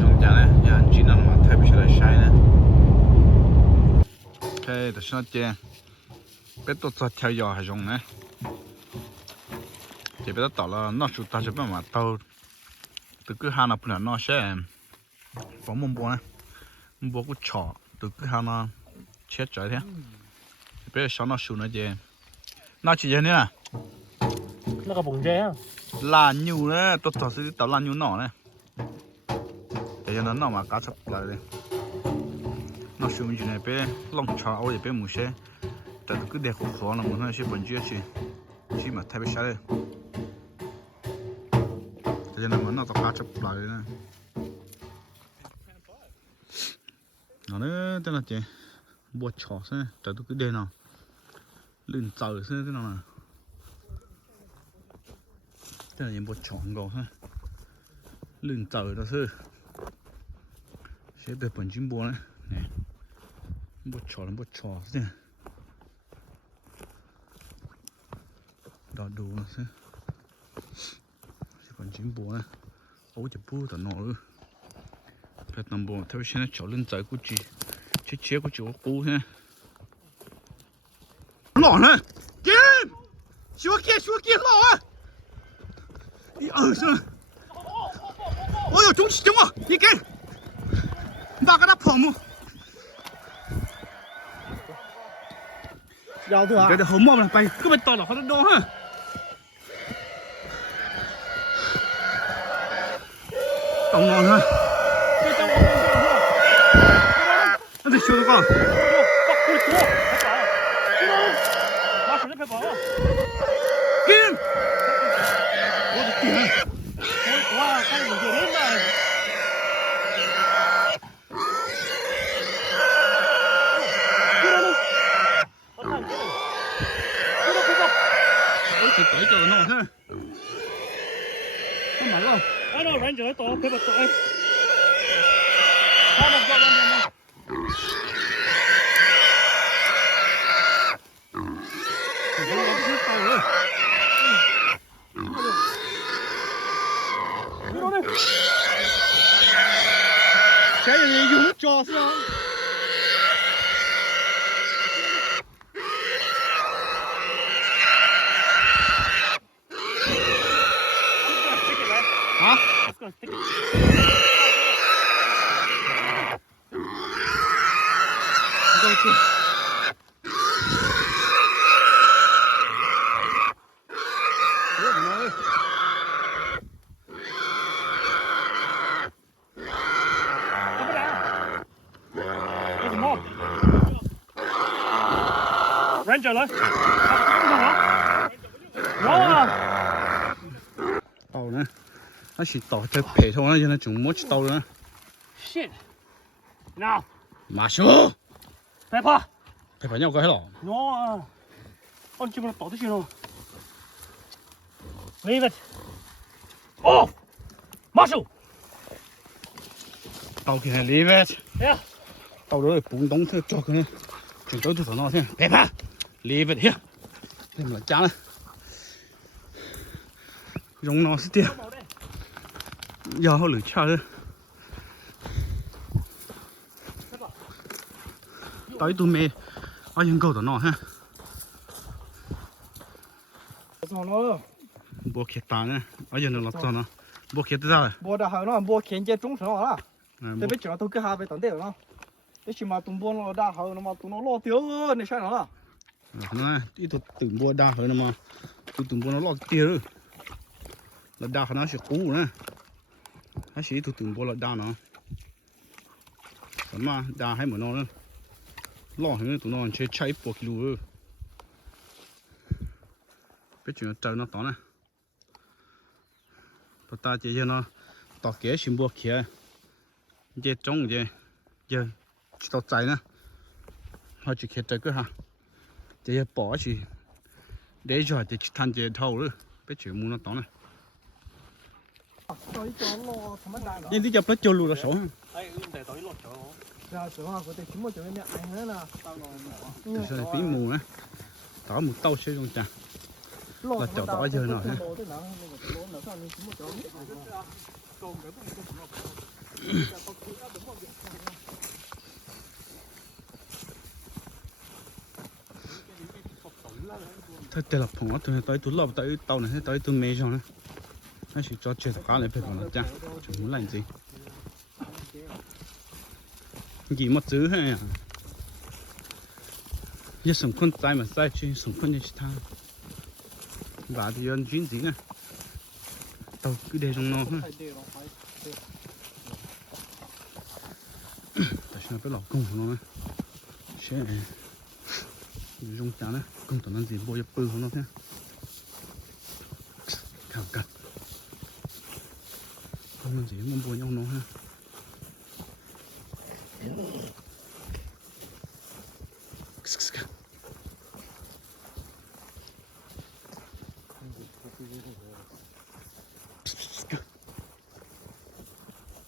dùng chả này nhà chỉ nằm mà thay bị sai sai này thế để sao chơi biết tôi cho theo dõi hay dùng này chỉ biết tao là nó sụt ta sẽ biết mà tao từ cứ hai năm nó sẽ có mông bò này mông bò cũng chỏ từ cứ hai nó chết trời thế biết sao nó sụt nó chơi nó chỉ chơi nữa nó có bụng dê á là nhiều đấy tôi thật sự tao là nhiều nọ này để cho nó mà cá sấu lại đi nó sụt như này bé lông chó ở đây bé mù xe tại cứ để khổ khó là muốn nó sẽ bẩn chưa chỉ mà thay bị sai đây để cho nó tao cá sấu lại đây nó nữa tên là gì bùa chó thế tại tôi cứ để nào lươn trời thế thế nào nè tên là gì bùa chó ngầu ha lươn trời đó thôi sẽ bị bẩn chim bùa này nè bùa chó thế đó đủ thế sẽ bẩn chim bùa này ôi chụp bùa tao nọ luôn cái nằm bùa theo xem nó chó lươn trời của chị chế của chỗ cũ thế lỏ này kim xuống kia lỏ à đi ở rồi ôi chúng chỉ chúng à đi kia ba cái đắp phòng mu giàu thừa cái đó hổm mồm là bay cứ bên to là họ đó ha tổng ngon ha nó thì chưa con kim我的天哇看你有人呢我去对着弄哈干嘛了哎那人就在躲陪不躲他们过来呢我不是倒了现在人用脚是啊啊都去Ranger 来，哇！倒呢，那是倒在皮头那现在仲没去倒呢。Shit！ Now， 马修，别怕，皮皮鸟过去了。我，我基本上倒得去了。Leave it。哦，马修。倒起来 leave it。哎呀，倒咗去半洞去捉佢呢，仲倒到頭腦先，別怕 leave it here。你唔嚟爭啦，用落是啲，又好嚟叉啦。倒到尾，我應夠到攞哈。xong nó bố khét tàn á, ở giờ nó lọt rồi nó, bố khét tới rồi. bố đã hỏi nó bố khiến cho trúng nó là, tôi biết chuyện tôi cứ hai về tận đây nó, cái chuyện mà tụi bố nó đã hỏi nó mà tụi nó lo tiêu này sao nó là, nó đi tụi bố đã hỏi nó mà, tụi bố nó lọt tiêu rồi, là đã hỏi nó sẽ cũ nữa, hay chỉ tụi bố là đã nó, còn mà đã hay mà nó nữa, lo hơn tụi nó chơi chạy bộ kilo rồi, biết chuyện trời nó to nè. Ta chỉ cho nó tỏ kế xin buộc kia dễ trống dễ giờ tao chạy nè họ chỉ khét trái cứ ha dễ bỏ chỉ để rồi thì thành dễ thầu nữa biết chuyện mua nó to nè nhưng đi chụp nó cho lùi là số rồi phí mù nè tỏ một tàu sử dụng chả là chậu tỏ giờ nào ha ถ้าแต่ละผมว่าตัวต่อยตัวรอบต่อยเต่าเนี่ยต่อยตัวเมย์ช่องนะให้สิจอดเจ็ดขาเลยไปผมนะจ้ะจะมุ่งหลังสิกี่มาซื้อให้อ่ะยังสมควรใจมาใส่ชีสมควรยังชิท่าบาดยันจีนจริงอ่ะเต่าcứ để trong nó ha tại sao phải lọc cung của nó á sẽ dùng chả này cung tụi nó gì bôi dập bự của nó thế khảo cắt không làm gì mà bôi nhau nó ha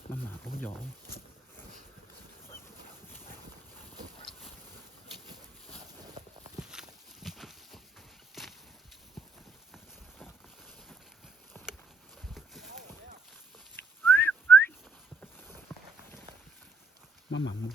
mà bố giỏ má mặn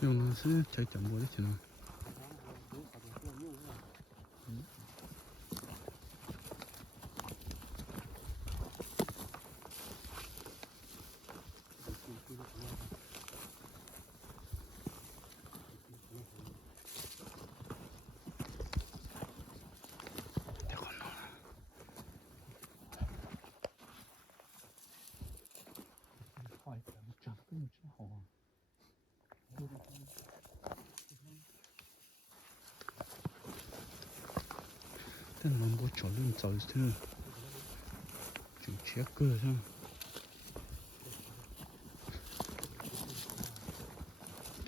nhưng nó sẽ chạy chậm quá đấy chứ nào tên nó bố chó lên trời thế chủ chết cơ thế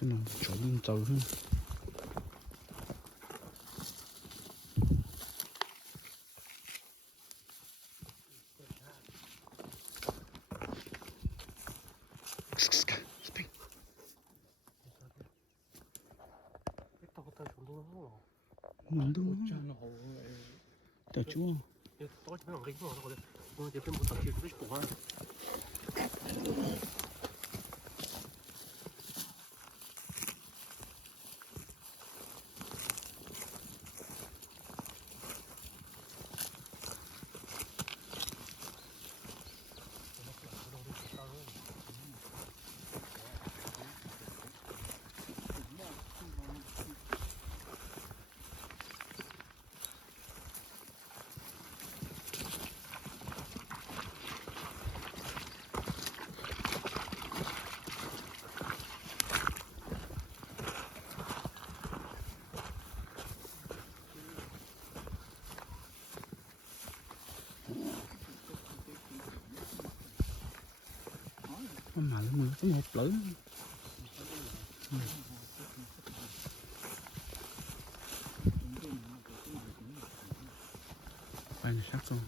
tên nó bố chó lên trời thế mình đúng tại chú tôi chỉ biết làm cái rồi tôi chỉ biết một tập chuyện với của anh mà mình có một lưỡi phải sát con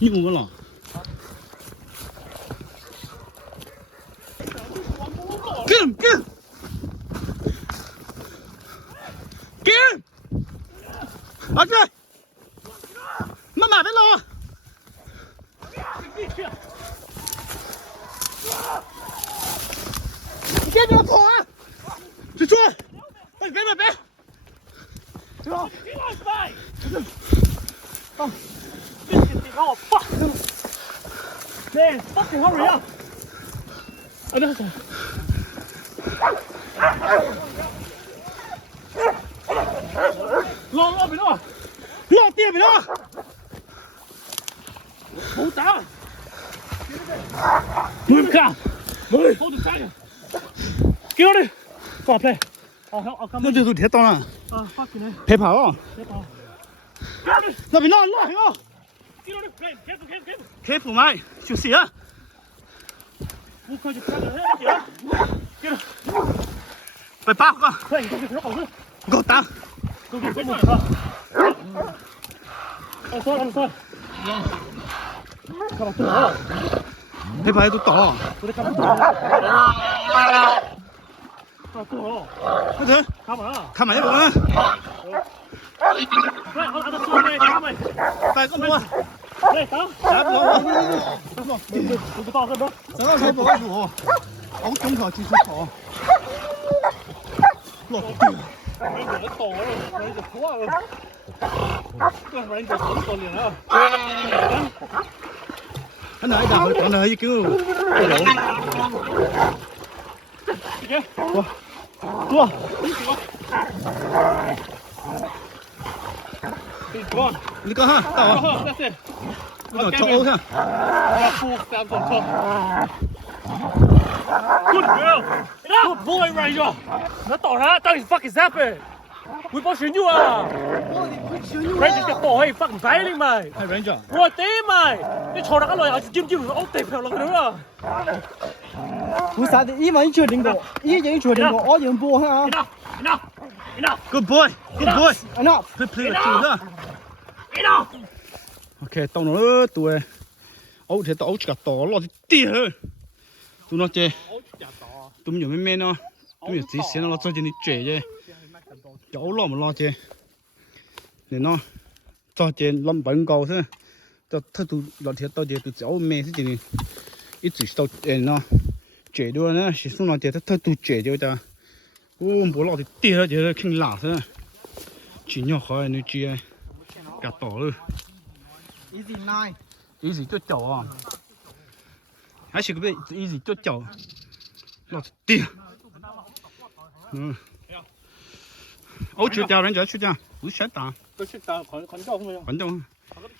như một cái lò Kim! Kim! Kim! Ở đây! Mà biết lo! Kim nó thua á! Chú chú! Ê, bé! Chú không? Không! Oh, fuck! Man, fucking hurry up! I know that. Lo bị nó. Lo tiền bị nó. Bố tá. Mười cả. Mười. Hold the fire. Kêu đi. Stop đây. 那就是铁刀了，陪跑哦，那边那哟，开铺买就是啊，被扒个，给我打，陪跑都倒，快点，看嘛，不呢？快个不？来不？咱们才不会煮，我中考技术好。落地。anh nói đào chọn đời kêu tua đi cơ ha tao tao cho ấu ha Good girl. Good boy, Ranger. Nó tỏ ra, tao fucking zapping. Quý bao xuyên nhu à? Ranger cái tỏ hay fucking váy lên mày. hay ranger Rồi tế mày. Cái trò đó cái loài chim chim ốc tệp vào lần nữa. 为啥的？一万一决定过，一人决定过，我人播哈。 Enough. good boy good boy Enough. play play là chịu ha Enough. ok tao nó tụi ấu thì tao ấu chỉ cả tỏ lo thì tiền hơn tụi nó chơi tụi mình nhiều men nó tụi mình chỉ xem nó cho chơi đi chơi chơi cháu lo mà lo chơi để nó cho chơi lâm bẩn cầu thôi cho thôi tụi lo thiệt tao chơi tụi cháu mẹ thế gì ít chỉ tao chơi nó chơi đua nữa chỉ xong nó chơi thôi tụi chơi chơi ta ô bố lo thì tiền rồi chơi kinh lạ thôi chỉ nhỏ khỏi nữa chơi cả tỏ luôn Easy 9. easy cho cháu à还是个别 easy 做脚，老子爹，我去掉人家去掉，不想打，Tôi check tao còn cho không? 反正，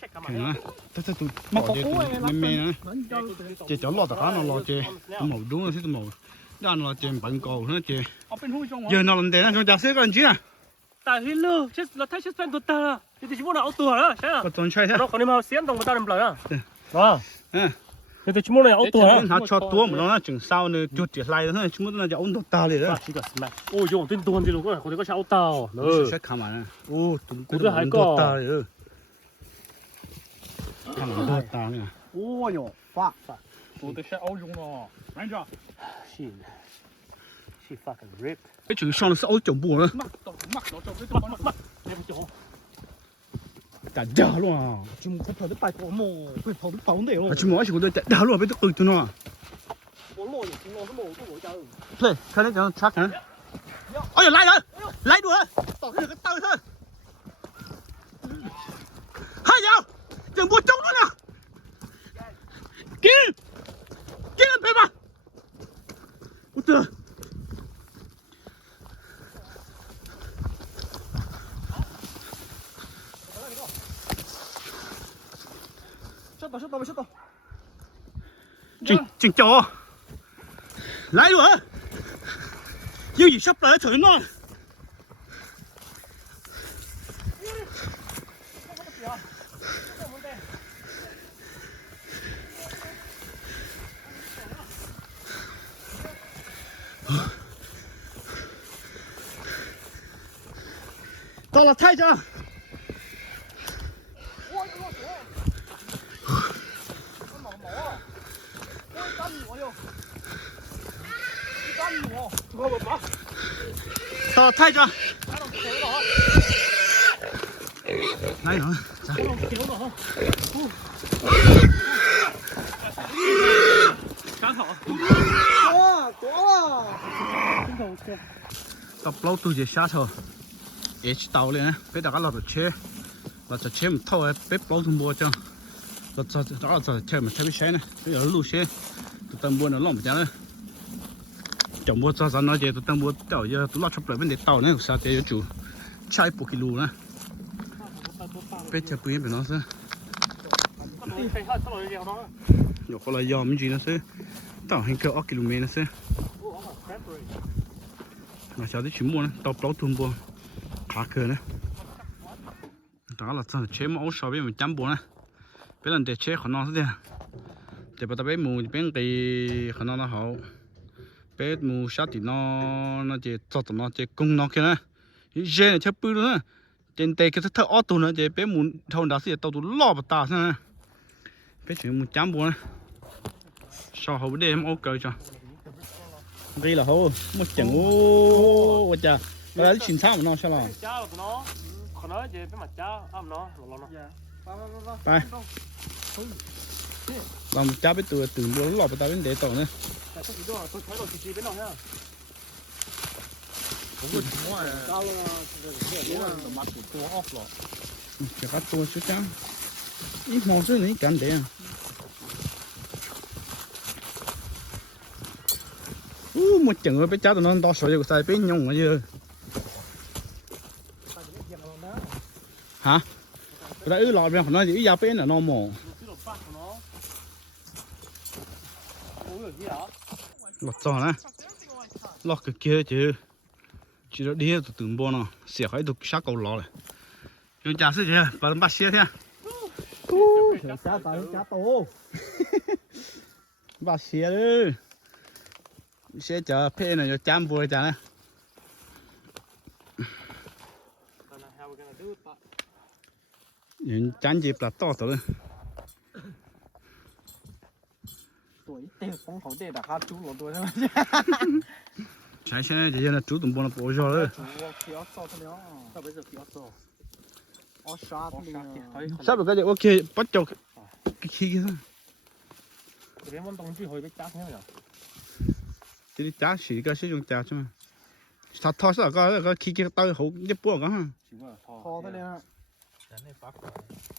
check cả 係啦，得都攞隻咩咧？隻腳落得啱咯，落隻毛中先毛，啱落隻笨高，嗰隻，giờ nó làm thế nào cho sẽ còn chứ à? Tại vì lơ, chết là thấy chết fan tụt ta, thì chỉ muốn là áo tua đó, thấy à? Có tuần chơi thế? Nó còn đi mà xiên đồng người ta làm lời à? Đó. Ừ. Thì chỉ muốn là áo tua đó. Nó cho tua mà nó chừng sau nữa chuột chỉ lại thôi, chúng nó là ống đột ta liền đó. Ôi dồi, tên tuần thì luôn có cái áo tao. Sẽ khám mà. Ô, cũng có hai個ta rồi. Khám đột ta nè. 哦哟，发，我的是áo dùng rồi. Ranger. She fucking rip. Cái chừng sau nó sẽ ống chồng bùa nữa. Mắc. Đem chỗ. Cả già luôn à. 就冇跑得快過麼？佢跑得跑得咯。 Chỉ mỗi chỉ có đôi đá luôn, biết được tụi nó. 我攞完錢我都冇走。 Play, cái này cho chắc hả? Ôi giời, lại đuổi. Tỏ cái tao thôi. Hai dạo, đừng buồn trống nữa nè. Kiếm lên bên mà. Ôi trời. Shut up. Chỉnh cho. Lại đuổi. Yêu gì sắp tới trời non. Tao là thay cho. Tao thay cho. Này nữa. Tập lâu tôi chỉ sát thôi. H tàu lên, bây giờ các lò được chế một thau bếp lâu thùng bùa cho. Đó là chơi mà thấy xe này, bây giờ lù xe, tụi tao mua nó lỏng chả nữa. Chồng mua cho nó về tụi tao mua tàu giờ tụi nó chụp lại bên để tàu này sao chơi chủ chai 1 kg nữa. Bây giờ bưởi bên nó sẽ. Nhiều có là yom gì nó sẽ, tàu hình cơ 1 km nó sẽ. mà sao đi chim bò này tao tao thùng bò khá cờ này đó là sao chế máu so với mình chấm bò này bây giờ để chế khả năng thế để bắt đầu bé mù bên cái khả năng nó hậu bé mù sát thì nó chỉ cho tụi nó chỉ cung nó kia này dễ này chấp bự nữa trên tay cái thợ auto nữa chỉ bé mù thâu đó sẽ tao tụi lò bát ta thế bé chỉ mù chấm bò này sau hậu để em ok cho đây là hậu một chẳng ô chà cái đó chìm sao mà nó sao là cha là nó còn nói gì với mặt cha nóไปเราจับไปตัวตื่นดูหลอกไปตาเป็นเด็กต่อเนี่ย tôi chỉ đó tôi thấy rồi chỉ bên nào nhá ผมก็ถึงว่าเจ้าละเดี๋ยวมันมาถูกตัวออกหรอ จะกัดตัวชุดจังอีหมอซื้อนี่กันเดียวหมดจังเลยไปจับตัวนั้นต่อสวยกว่าใส่ไปยงมาเยอะฮะcái đấy lọt bênของnó chỉ giao bên là nó mồ lọt giò nè lọt cái kia chứ chỉ đó đi từ từ bò nó xẻ khỏi được sát cầu lọt này chúng ta sẽ chơi và bắt xe thế Cá tàu cá tổ. bắt xe đi xe chở phe này cho chăm vui chả nè những chán dịp là to rồi Tuổi tên phong khẩu để đặt hát chú lột tuổi thôi. trái xe này chỉ là chú tụm bò nó bổ rồi đấy Chú kéo so thôi nhá. Sao bây giờ kéo so? Ó sát đi. sắp được cái gì ok bắt đầu cái khí kia thôi cái món đồng chí hồi biết chắc thế nhỉ chỉ đi trả xỉ cái sử dụng trả chứ mà thật thò sao cái khí kia tao hậu nhất bữa cả ha Khó thế này.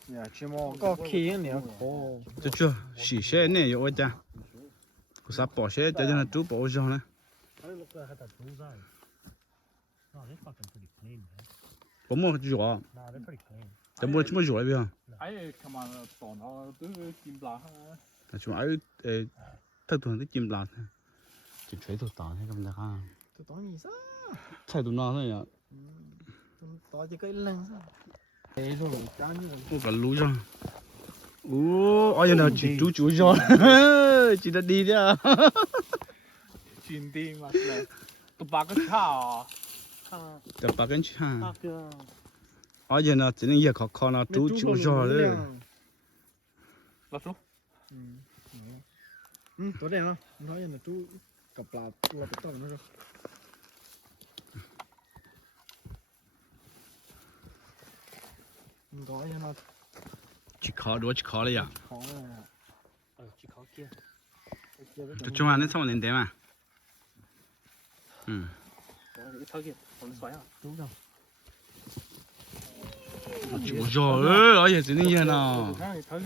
Dạ, chỉ mò có khí này khó. chưa chưa xỉ xe này rồi cha có sắp bỏ xe cho nên chú bỏ rồi nè có mua rửaจะmua chúng rửa bây giờ Ấy cái mà tỏ nó cứ kim lá. chúng ấy thật thường thích chim lạt chỉ chơi tụt tỏ hay không được ha Tụi tỏ gì sao? chạy tụi nó thôi à Tụi tỏ chỉ cái lăng sao? Thế rồi cá như có cả lú rồi ôi giờ nào chỉ chú rồi chỉ đã đi đấy à chuyện đi mà là tụi bà cái chảo. tập ba cái ha ôi giờ nào chỉ nên giờ khó nào chú rồi đấy Là chú. Tối đen không? Nói là chú cặp là cái tao nó rồi. Gói cho nó chỉ khó đấy à khó chỉ có kia tụi chúng ăn đến xong đến đấy mà cái thao kia còn xoáy à đúng rồi chú rồi ôi giờ chỉ nên giờ nào thao kia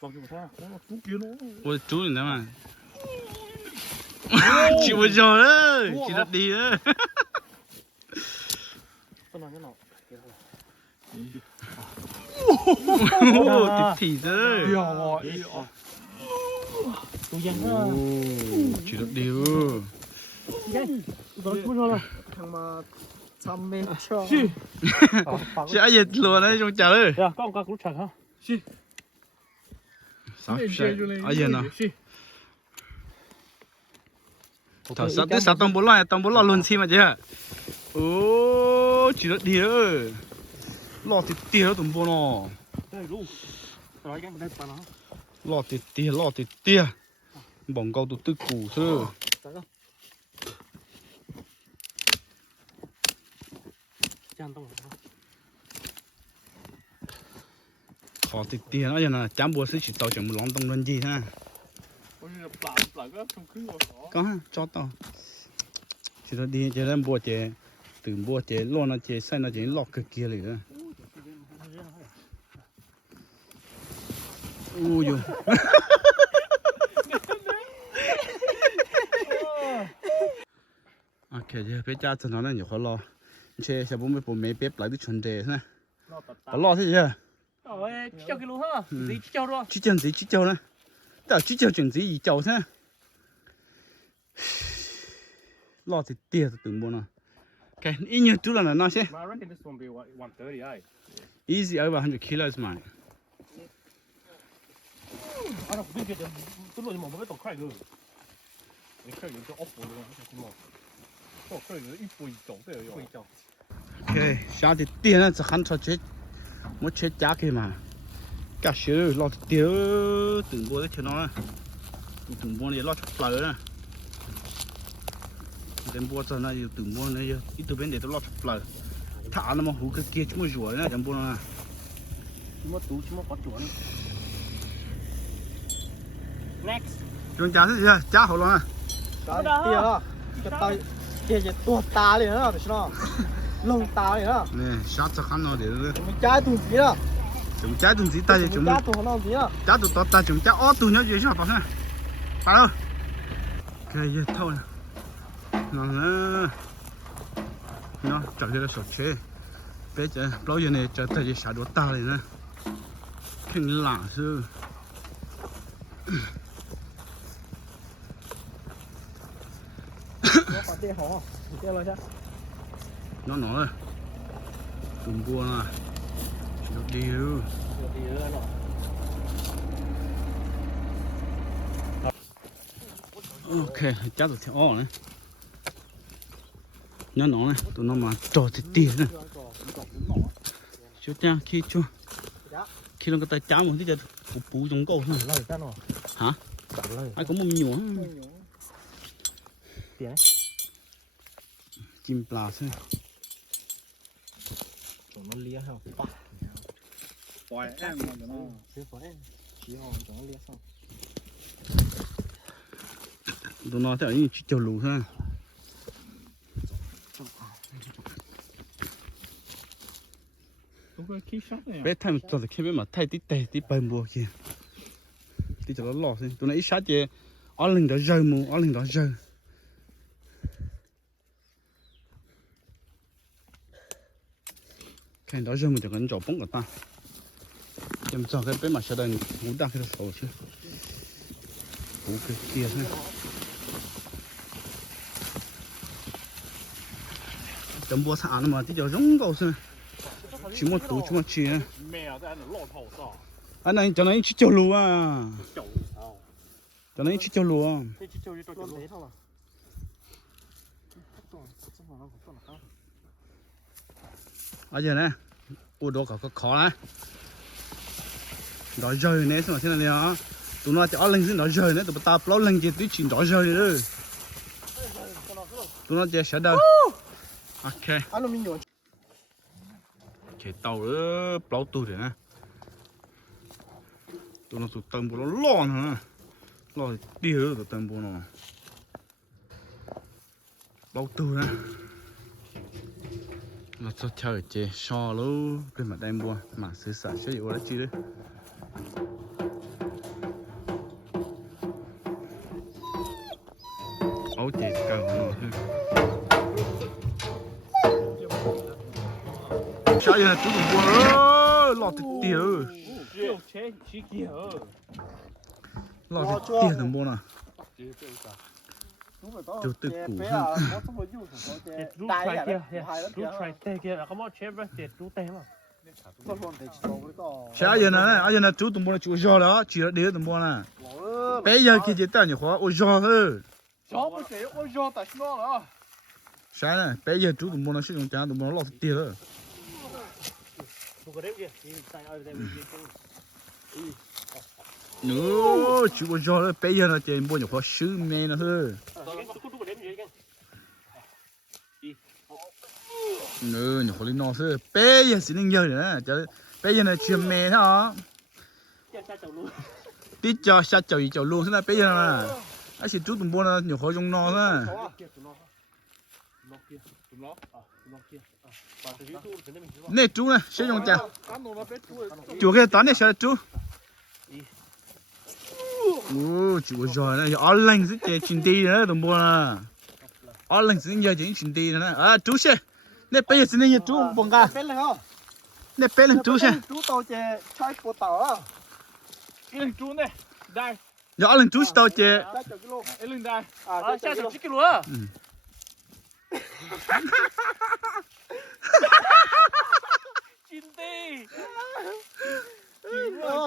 còn cái thao chú kia nó ôi chú đến đấy mà chịu rồi đấy chỉ đã đi đấy tôi nói cái nào thì đấy tôi dân chỉ được điều thằng mà chăm men cho sẽ ai dịch luôn đấy trong chợ đấy có con cũng chẳng ha sao ai dịch nào thảo sát tới sát tông bốn lo luôn xí mà chứ ô chỉ được điều lo thì tiêu tụm bò nó đây luôn rồi cái đây bà nó lo thì tiêu bỏng câu tụt tư củ thôi chan tông khó thì tiêu nó giờ là chám bùa sẽ chỉ tàu chẳng một lon tông luôn gì ha có ha cho tao chỉ là đi chỉ là bùa chè từ bùa chè lo nó chè xay nó chè lọt cực kia rồi ui dù ok giờ bé cha cho nó nhiều khó lo chè sẽ bố mấy bếp lại cái chuẩn chè thế có lo thế chưa rồi cho cái lúa ha gì cho rồi chỉ châu này tao chỉ châu chừng gì châu thế lo thì tiền từng buồn à cái ít nhiều chút là nó sẽ I reckon this one be what 130, eh? easy over 100 kilos mà I don't think it. Tôi nói mà mới tao khai rồi. Cái khai rồi ốp rồi mà. Tao khai rồi ít bụi trộn thế rồi. Bụi trộn. ok sao thì tiền nó sẽ khăn cho chết một chết giá kia mà cả sự lo thì tiền từng buồn đấy cho nó từng buồn này lo cho lời nè từng buồn cho nó từng buồn này ít từ bên để tôi lo cho lời thả nó mà hú cái kia chúng nó rủa nè từng buồn nè Chúng nó tú chúng nó có chuẩn. Next. chúng ta sẽ giá hậu luôn nè Đấy, tia đó. Cái tay cái tua ta liền đó, được chưa? Lông ta liền đó. nè sát cho khăn nó để Mình trái tùng gì đó. chúng trái tụng gì ta thì chúng Mình trái tùng nó gì đó. trái tụng ta chúng trái ó tụng nhớ gì chứ bảo thế phải không cái gì thôi nó trở về là sốt chế bây giờ bao giờ này trở thành sản đồ ta này nè kinh lạ sư Nó có tia hỏ. Tia rồi chứ. nó nói cùng buồn à được điều ok chắc được theo ó này nhớ nó này tụi nó mà trò thì tiền này chú cha khi chú khi nó cái tay cháo một tí cho bù trong cổ thôi Lời ta nó. hả Trả lời. ai có một nhúa Tiếng. chim pla thôi Chúng nó lia hả? Quay em mà cho nó. Thế phải. Chỉ hòn chúng nó lia xong. tụi nó theo như chiều lù thôi Đúng rồi, khí shot này. bé thay một trò thì khi bé mà thay tí tè tí bèn bùa kìa tí cho nó lọt đi tụi nó ít sát chứ ở lưng đó rơi mù ở lưng đó rơi cái đó rơi một chỗ cái chỗ bóng của ta em cho cái bé mà sẽ đành ngủ đa cái sổ chứ ngủ cái kia thôi chấm bùa thả nó mà tí cho giống cầu xem chỉ một túi chỉ một chi này Mèo tại nó lọt hậu sao? anh này cho nó chỉ chiều lùa à Chậu. cho nó chỉ chiều lùa Thế chỉ chơi tôi thế thôi mà. ở giờ này ô đồ có khó này đói rơi này xem mà thế này nè tụi nó cho lên xin đói rơi này tụi ta lâu lên chỉ tí chuyện đói rơi nữa tụi nó chỉ sẽ đâu ok Ăn nó mình nhổ. cái tàu nữa lâu tu rồi nè tụi nó tụi tầm bộ nó lo nữa lo tiêu tụi tầm bộ nó lâu tu nè nó cho chơi chơi so luôn bên mặt đem bùa mà xử sản sẽ dụ ra chi đấy ấu chị cầu nó sao giờ chú đừng bùa lo tiền tiêu Chiều chế chỉ kia. lo tiền thằng bùa nè Đúng rồi đó. Tiêu tự củ Bé ha. à, nó không có dùng của nó Chết rút Tài trai à, kia. hai lắm Rút kìa. trai tê kia là có món chép đó. Chết rút tê mà. Con luôn thì chỉ có có. sao giờ này chú tụi bùa chú do đó chỉ là để tụi bùa nè bây giờ khi chỉ tao nhiều khóa ôi do thôi Chó mới sẽ ôi do tại nó đó. sao này bây giờ chú tụi bùa nó sử dụng tiền tụi bùa nó lo tiền rồi Tôi có đếm kia. Đi tay ơi đây mình nữa chú ôi do đó bây giờ nó chỉ bùa nhiều khóa sứ mê nó thôi tôi có đếm gì kia. nữa nhiều khóa lên nó thôi bây giờ xin nhiều nữa chứ bây giờ là chuyện mê thôi Chết cha chậu luôn. tí cho sao chầu gì chầu luôn thế này bây giờ là anh chỉ chú tụi bùa nó nhiều khóa trong nó thôi Kia tụi nó. Nó kia. Tụi nó. Nó kia. Và từ dưới tu thì mình chứ. nè chú này sử dụng chả Ăn nó bé chuối. chú cái toán này sao chú chú rồi này ở lên sẽ chơi chuyện đi nữa tụi bùa nè ở lên sẽ giờ chơi chuyện đi nữa à chú xe nè bây giờ xin chú bông ca Bé lên không? nè bé lên chú xe Chú tao chè chai của tao á. Cái lên chú này. Đây. giờ ở lên chú tao chơi Chai chở cái lô. Ê lưng đây. À, À, chai cha chở chậu chỉ kia luôn. chín đi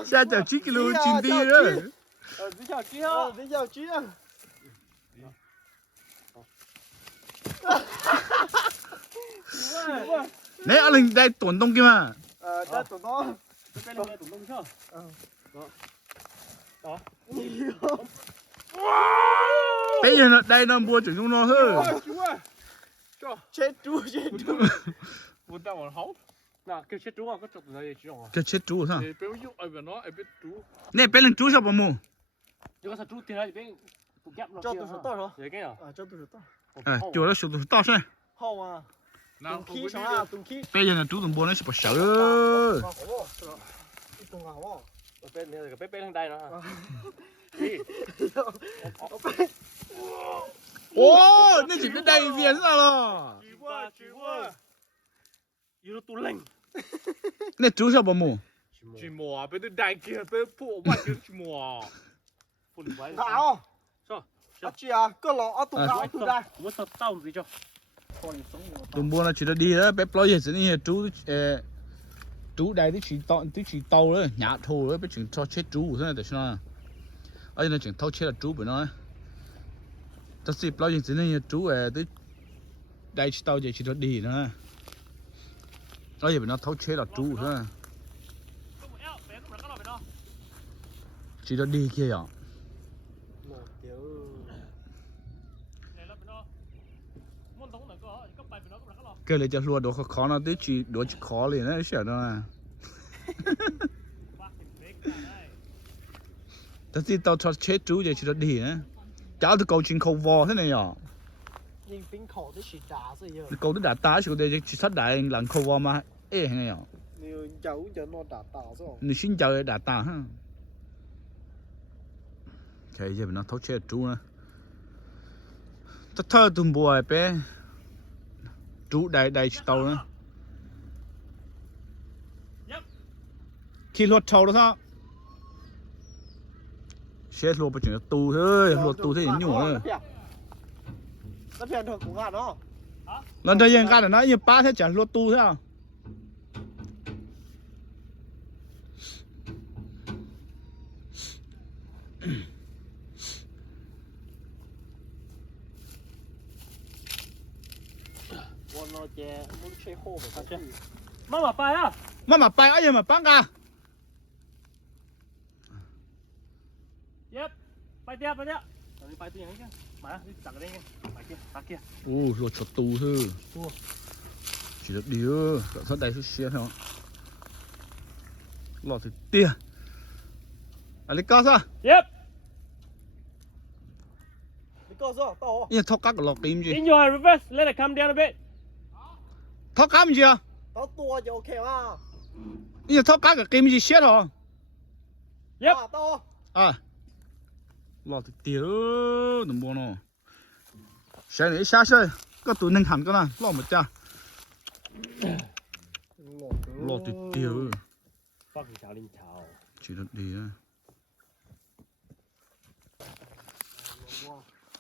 Xa chào 9 kg chín đi đó. đi chào chị Ờ, hả bây giờ chứ à. Nè anh linh đây tuần đông kia mà. Đây tụi nó. cái này tụi đông chưa Bây giờ đây nó mua chừng nó hơn. Chết chú. muốn tao còn hấu nè cái chết chú à có chụp này chú à Cái chết chú sao? thì béo giúp ai mà nó ai biết chú Nè bé lên chú sao bà mua? chứ có sao chú tiền hay béo tụi kẹp nó Cho tụi số to rồi. vậy cái à Cho tụi số to. À, chú nó sụt to sao? Hậu à. nào Tụi khí sao à, tụi khí. Bây giờ là chú tụi mua nó sẽ bỏ sợ. Tụi ngào à. béo này cái béo lên đây nó Ồ, nó chỉ đến đây viên sao rồi? chú ơi yêu tụi lành Nè chú sao bà mua? chỉ mò bên đây kia bên phụ mà chứ chỉ mò phụ được vậy Ngào. sao À chị à, cơ lọ à tụi ngào tụi đây. muốn sao tao gì cho Tụi mua nó chỉ là đi đó, bé lo gì sẽ đi chú đây tí chỉ tàu đó, nhà thù đó, bé chừng cho chết chú thế này để sao? Ở đây chừng thâu chết là chú bởi nó. Ta xịp lo gì sẽ đi chú tí đây chỉ tàu chỉ là đi nữa. Ở đây bởi nó thâu chết là chú thế. Chỉ là đi kia à? Cái này cho lúa đồ khó nó tới chỉ đồ chỉ khó liền đấy sợ đâu à. Ta chỉ tao cho chết chú vậy chỉ là đi nữa. Cháu thì cầu chuyện khâu vò thế này à? Nhưng tính khổ tới chỉ đá gì vậy? Cầu tới đã tá chỉ có để chỉ sát đại lần khâu vò mà ê thế này à? Nếu cháu cho nó đá tao rồi. Nếu xin chào đã tá ha. Cái giờ nó thấu chết chú nữa. Ta thơ tụm bùa bé. Chú đầy chỉ tàu nữa. Khi luật trâu đó sao? Xe luật bởi chuyện tù thôi, luật tù thế nhủ nữa. Nó phiền thuộc của ngàn đó. Lần đây dân gạt nói như ba thế chẳng luật tù thế à? Nó chè muốn chơi khô mà sao? má mà bay á Mà bay ấy mà bắn cả. yep bay tiếp rồi đi bay tiền chứ mà đi chặt đây bay kia Ồ, luật cho tù thôi. Chỉ được đi ơ, sao đây xuất xe thôi. Lọt thì tia. À, lấy cao sao? yep Đi cơ rồi, tao. Ini thóc các lọt kim gì? in your reverse let it come down a bit Thóc cám gì à? Tao tua thì ok mà. Ini thóc các cái kim gì xét hả? yep À, tao. À. Lọt thì tia ơ, đừng buồn nó. Xe này xa xe, có tụi nâng hẳn cái nào, lọt một cha. Lọt thì tia ơ. fucking chào linh chào Chỉ được đi á.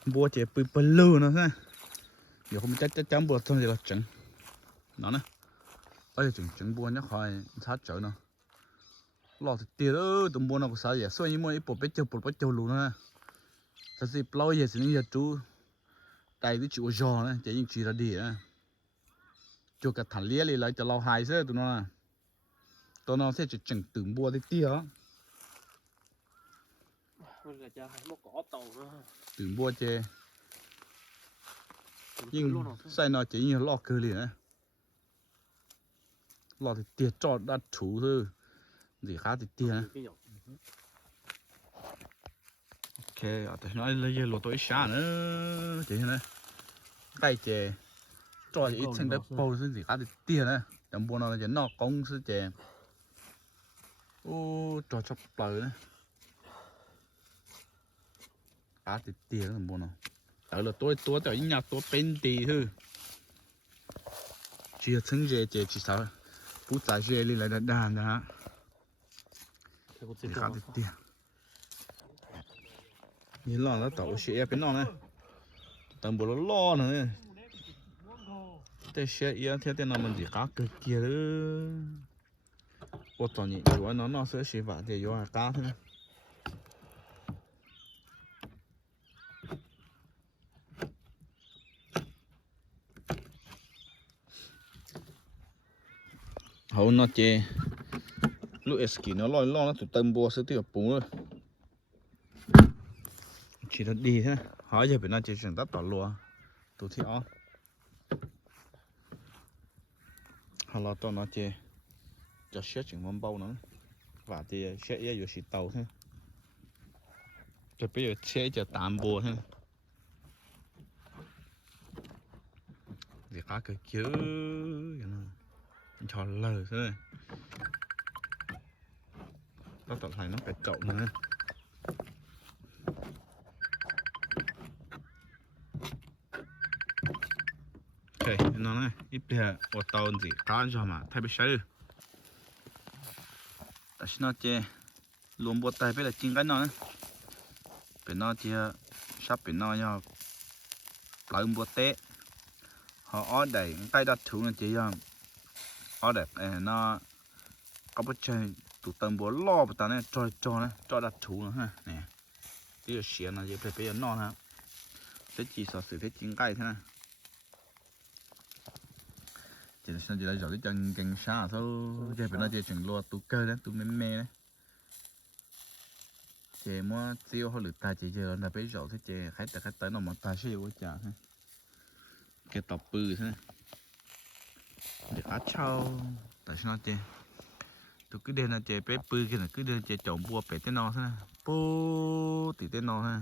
Bùa chỉ bự lư nó thế. Giờ không chắc chắn bùa thôi thì là chẳng. Nó nè. Ơi chẳng bùa nhá khỏi sát chở nó. Lọt thì tia ơ, tụi bùa nó có sao vậy? Xoay như mỗi bộ bếp châu luôn nè. Thật sự lâu giờ thì giờ chú đây cái chú giò này, chỉ những chỉ là đi á. Chú cả thằng lia lại cho lâu hai thế tụi nó nè. Tụi nó sẽ chỉ chẳng tưởng bùa thì tia á. mình là cha một cỏ tàu nữa Tưởng bùa chê. Nhưng sai nó chỉ như lo cơ liền á. Lo thì tia cho đã chủ thôi. Gì khác thì tia. Ok, nói lấy giờ lột tối sáng nữa, chị này, cái chè, cho ít thành đất bầu gì khác thì tiền này, chẳng buồn nào là nó công sư chè, ô cho chọc lời này, khác thì tiền là buồn nào, ở là tôi tại nhà tôi bên tì thôi, chỉ là chân chè chỉ sao, bút giải chè lên lại đàn đó, thì khác thì tiền. Nhìn lò nó tàu xe bên nó này, tầm bộ nó lo nữa, để xe yên thế để nó mình gì cá cực kia đó ô tô nhỉ chúa nó sẽ xe vả để vô cá thế này hậu nó chê lúc eski nó lôi nó tụt tâm bùa sẽ tiêu bún rồi chỉ là đi thế hỏi giờ bên nó chỉ chẳng tắt tỏ lúa tụt thì ó họ lo cho nó chê cho xe chừng mâm bao nữa và thì xe yêuอยู่ xịt tàu thế cho bây giờ xe cho tạm bùa thế việc cá cực chứ cho lời thế này nó tập thành nó phải cậu nữa ok nó này ít bia ở tàu gì cá cho mà thay bị sấy tại sao nó chơi luôn bột tay với là chín cái nó nữa bên nó chơi sắp bên nó nhau lại bột té họ ở đây tay đặt thủ là chơi ở đây nó có bất chơi tụ tập bột lo bột này cho đặt thủ nữa ha nè cái xiên là giờ phải nó ha thế chỉ sợ sự thế chín cái thế này chỉ là chỉ là giỏi cái chân chân xa thôi chơi bên nó chơi chừng lo tụ cơ đấy tụ mê đấy chơi mua tiêu hoặc lượt tài chỉ giờ là bây giờ thế chơi khách tới nó mà tài siêu quá chả ha cái tàu bự thế này để cá trâu tại sao nó chơi tụi cứ đêm là chơi bé bự kia là cứ đêm chơi trộn bùa bé tên nó thế này bố thì tên nó ha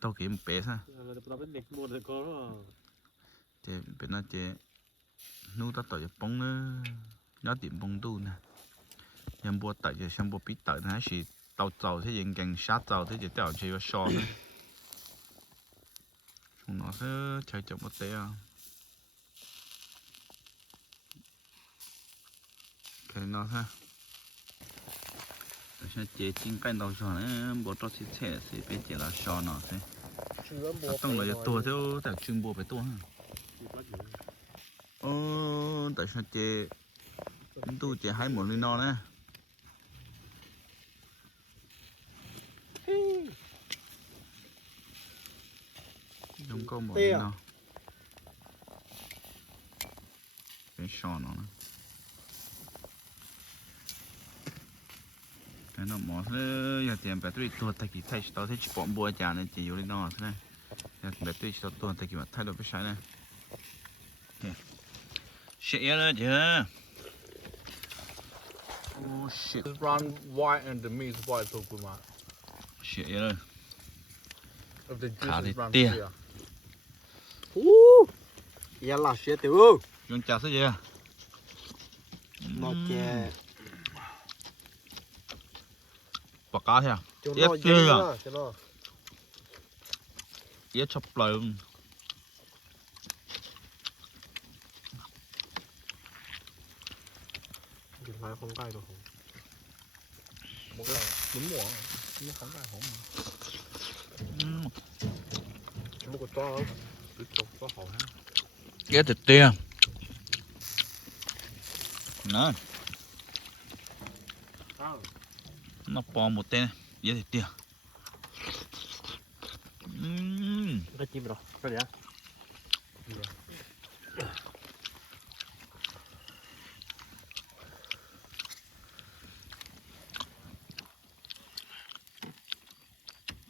tao kiếm bé ha chơi bên nó chơi nuôi tao tự bông nữa nó tiệm bông tu nè nhầm bùa tự chơi xong bùa bí tự nó chỉ tàu tàu thế diện càng sát tàu thế chỉ tàu chơi vào sò thôi chúng nó sẽ chơi chậm một tí à cái nó ha để xem chế chín cái đầu sò này bộ cho xịt xe sẽ bị chế là sò nó thế tông là tua theo tại chuyên bộ phải tua ha tại sao chế tu chế hai một ly no nè không có một ly no cái sò nó cái nó mỏ thế giờ tiền bé tôi tua tay kỳ thay tao thấy chỉ bọn bùa chả nên chỉ vô ly no thế này giờ bé tôi chỉ tua tay kỳ mà thay đổi cái sai này shit nữa chứ oh shit The brown white and the meat is white so good man. shit nữa Of the Khá juice thì is brown tia. clear. ya là xe tiểu chúng chả thế gì à nó chè bạc cá thế à cho Yết nó ghê à? cho nó yết chọc lời Đừng nói không cay đâu Một cái đúng mùa, nó không phải hổn mà. Một cái to, cái chục có hổn ha. yết thịt tia nè nó bò một tên này yết thịt tia Cái chim rồi, cái gì á?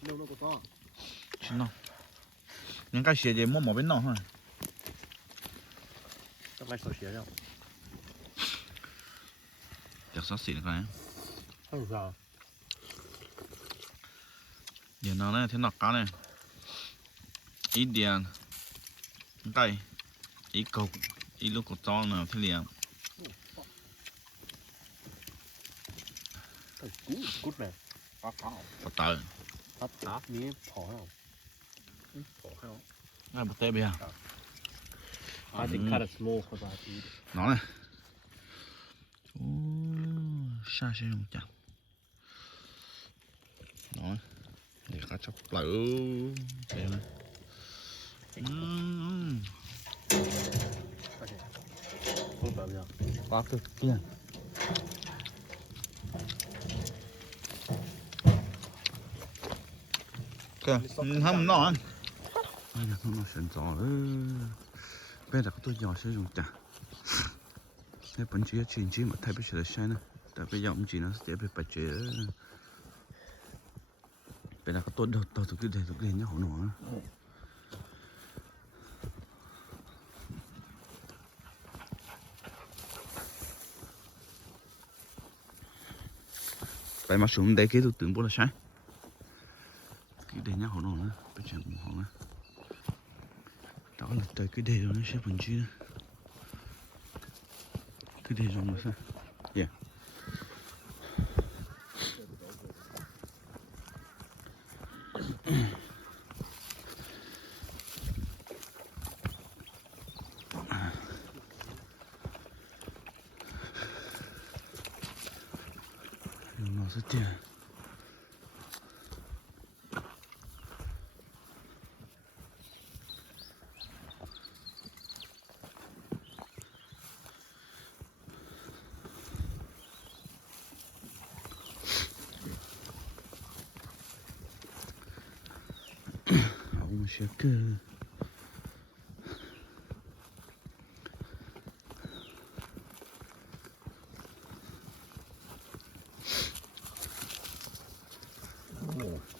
đâu nó có to chín nó những cái xe gì mua một bên nó thôi Cái này sổ xía đâu? chắc sót xịn cái Không sao. giờ nó này thế nọ cá này ít điện cây ít cục ít lúc có to nào thế liền Cút này. có tờ Tắt tát miếng phỏ nào. Phỏ không? ngay một tay bây giờ I think cut it small for that. nó này xa xe không chặt nó để cá chọc lỡ đây này không phải nhá. quá cực kia kìa không nó anh không nó sẵn gió bây giờ có tôi gió sẽ dùng chả cái bánh chia chín chín mà thay bây giờ sai nữa tại bây giờ ông chỉ nó sẽ bị bạch chế bây giờ có tôi đầu tàu thực cái nhá hổ nổ vậy mà xuống đây cái tôi tưởng bố là sai cái đây nhá hổ nổ nữa bây giờ cũng hổ nữa đó là tới cái đây rồi nó sẽ bánh chia cái đây rồi mà sao yeah nó sẽ tiền ông sẽ cơ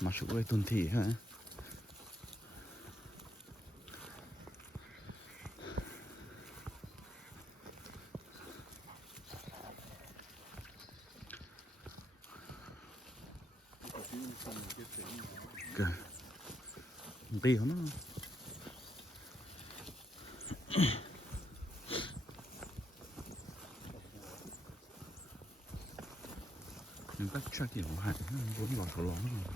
mà số cái tuần thị hả kìa bì nó những các chắc kiểu hại vốn vào số lóng rồi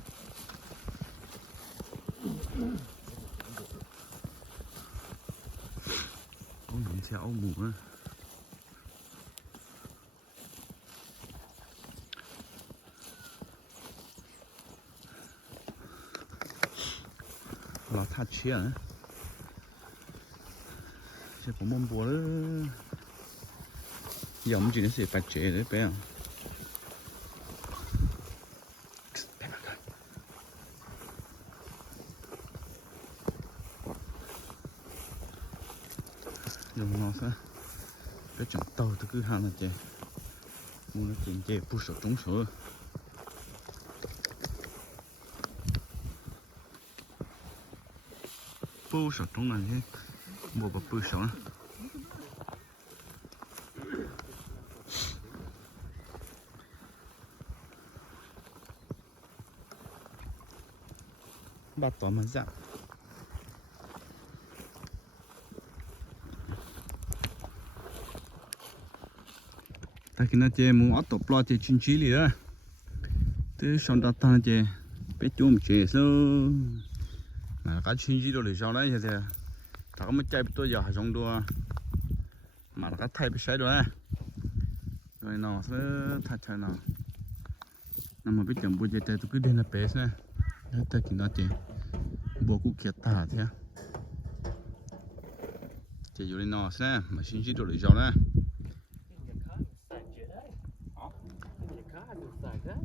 có những theo mù á là thật chia nữa sẽ có món bò đó giờ mình chỉ nó sẽ phải chế đấy bé dùng nó sẽ cái chẳng tàu từ cứ hàng là chế mua nó tiền chế bù sổ trúng sổ bù sổ trúng là thế mua bắp bù sổ bắt tỏ mà dạng ta khi nó chơi muốn ở tập lo chơi chuyên trí liền từ sau đó ta chơi biết chung chơi số mà cả chuyên trí rồi để sau đấy thì ta có mấy chơi tôi giờ trong đua mà nó thay bị sai rồi rồi nó sẽ thay thay nó nằm mà biết chồng bố chơi tôi cứ đến là bé nè ta khi nó chơi bố cũng kiệt ta thế chơi rồi nó sẽ mà chuyên trí rồi để sau đấy Hả? Cái gì cá được xài đấy.